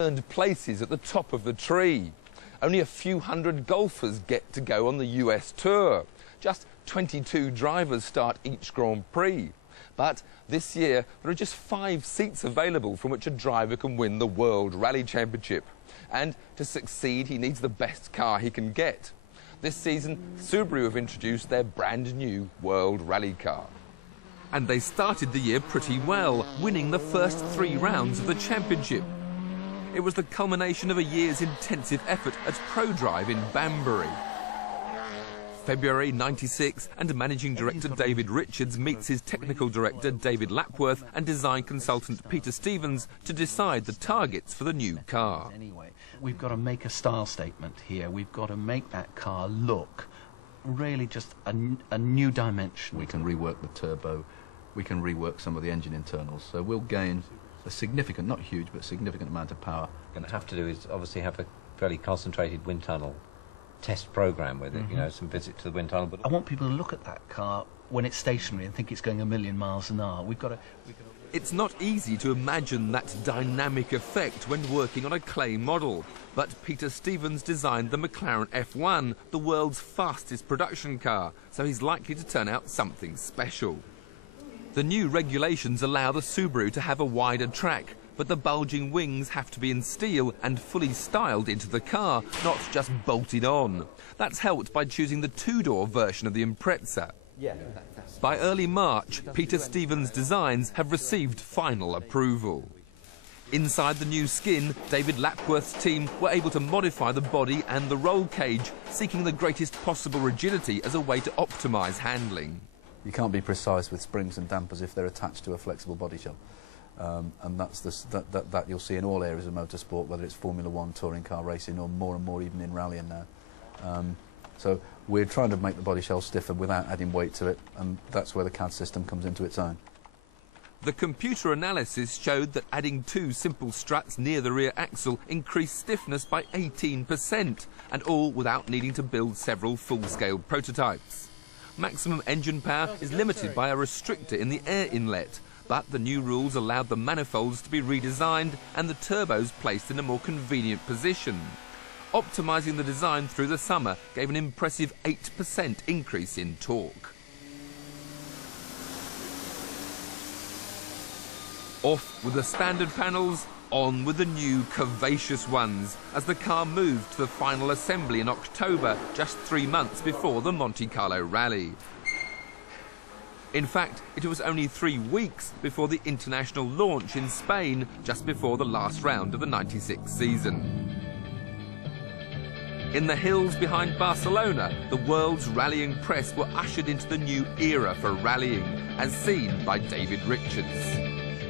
earned places at the top of the tree. Only a few hundred golfers get to go on the US Tour. Just 22 drivers start each Grand Prix. But this year, there are just 5 seats available from which a driver can win the World Rally Championship. And to succeed, he needs the best car he can get. This season, Subaru have introduced their brand new World Rally car. And they started the year pretty well, winning the first 3 rounds of the championship. It was the culmination of a year's intensive effort at Prodrive in Banbury. February '96, and managing director David Richards meets his technical director David Lapworth and design consultant Peter Stevens to decide the targets for the new car. Anyway, we've got to make a style statement here. We've got to make that car look really just a new dimension. We can rework the turbo, we can rework some of the engine internals, so we'll gain a significant, not huge, but significant amount of power. What we're going to have to do is obviously have a fairly concentrated wind tunnel test program with it, you know, some visit to the wind tunnel. But I want people to look at that car when it's stationary and think it's going 1,000,000 miles an hour. It's not easy to imagine that dynamic effect when working on a clay model, but Peter Stevens designed the McLaren F1, the world's fastest production car, so he's likely to turn out something special. The new regulations allow the Subaru to have a wider track, but the bulging wings have to be in steel and fully styled into the car, not just bolted on. That's helped by choosing the 2-door version of the Impreza. By early March, Peter Stevens' designs have received final approval. Inside the new skin, David Lapworth's team were able to modify the body and the roll cage, seeking the greatest possible rigidity as a way to optimise handling. You can't be precise with springs and dampers if they're attached to a flexible body shell. And that's that you'll see in all areas of motorsport, whether it's Formula 1, touring car racing, or more and more even in rallying now. So we're trying to make the body shell stiffer without adding weight to it, and that's where the CAD system comes into its own. The computer analysis showed that adding 2 simple struts near the rear axle increased stiffness by 18%, and all without needing to build several full-scale prototypes. Maximum engine power is limited by a restrictor in the air inlet, but the new rules allowed the manifolds to be redesigned and the turbos placed in a more convenient position. Optimising the design through the summer gave an impressive 8% increase in torque. Off with the standard panels, on with the new curvaceous ones, as the car moved to the final assembly in October, just 3 months before the Monte Carlo Rally. In fact, it was only 3 weeks before the international launch in Spain, just before the last round of the '96 season. In the hills behind Barcelona, the world's rallying press were ushered into the new era for rallying, as seen by David Richards.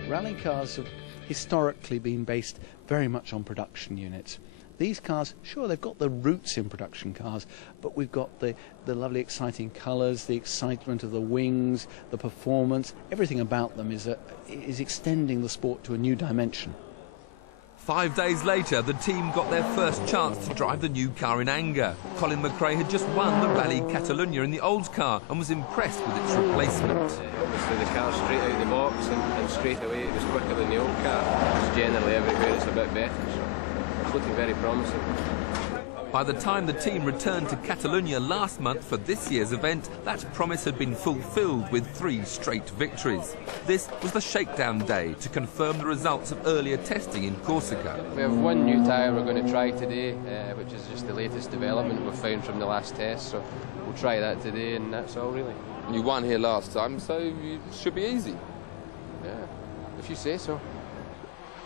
Rally cars have historically been based very much on production units. These cars, sure, they've got the roots in production cars, but we've got the lovely exciting colours, the excitement of the wings, the performance, everything about them is extending the sport to a new dimension. 5 days later, the team got their first chance to drive the new car in anger. Colin McRae had just won the Rally Catalunya in the old car and was impressed with its replacement. Obviously the car straight out the box and straight away it was quicker than the old car. Just generally everywhere it's a bit better, so it's looking very promising. By the time the team returned to Catalunya last month for this year's event, that promise had been fulfilled with 3 straight victories. This was the shakedown day to confirm the results of earlier testing in Corsica. We have 1 new tyre we're going to try today, which is just the latest development we've found from the last test, so we'll try that today, and that's all really. You won here last time, so it should be easy. Yeah, if you say so.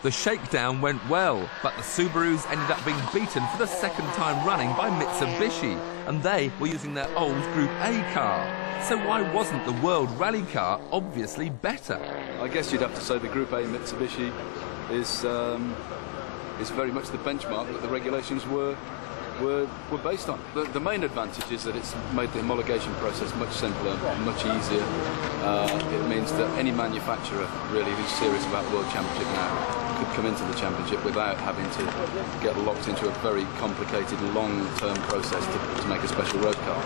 The shakedown went well, but the Subarus ended up being beaten for the 2nd time running by Mitsubishi, and they were using their old Group A car. So why wasn't the World Rally car obviously better? I guess you'd have to say the Group A Mitsubishi is very much the benchmark that the regulations were based on. The main advantage is that it's made the homologation process much simpler, much easier. It means that any manufacturer really who's serious about the World Championship now could come into the championship without having to get locked into a very complicated, long-term process to make a special road car.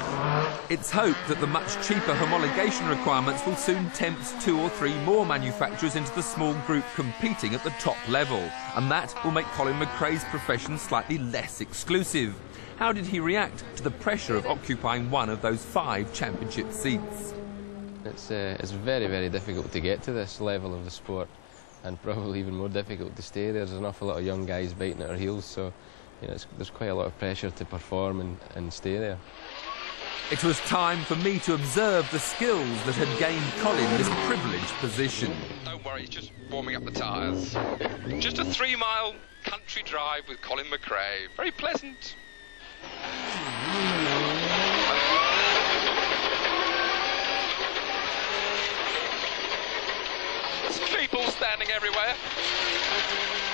It's hoped that the much cheaper homologation requirements will soon tempt 2 or 3 more manufacturers into the small group competing at the top level, and that will make Colin McRae's profession slightly less exclusive. How did he react to the pressure of occupying one of those 5 championship seats? It's very, very difficult to get to this level of the sport, and probably even more difficult to stay there. There's an awful lot of young guys biting at our heels, so there's quite a lot of pressure to perform and stay there. It was time for me to observe the skills that had gained Colin this privileged position. Don't worry, just warming up the tyres. Just a 3-mile country drive with Colin McRae. Very pleasant. There's people standing everywhere.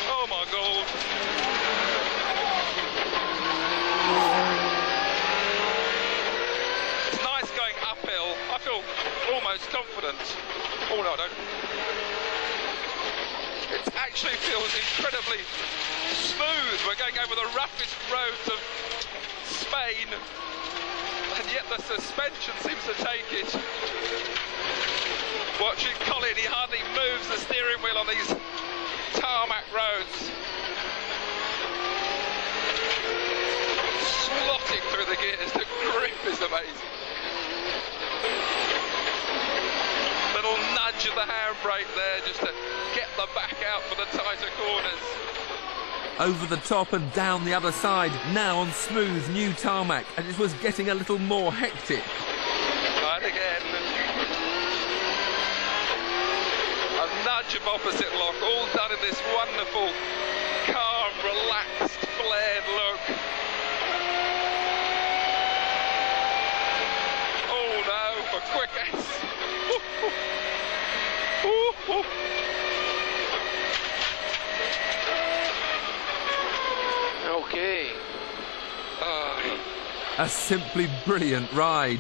Oh my God. It's nice going uphill. I feel almost confident. Oh no, I don't. It actually feels incredibly smooth. We're going over the roughest roads of Spain, and yet the suspension seems to take it. Watching Colin, he hardly moves the steering wheel on these tarmac roads. Slotting through the gears, the grip is amazing. Little nudge of the handbrake there just to get the back out for the tighter corners. Over the top and down the other side, now on smooth new tarmac, and it was getting a little more hectic. And again, a nudge of opposite lock, all done in this wonderful, calm, relaxed, flared look. Oh no, a quick S. Okay. A simply brilliant ride.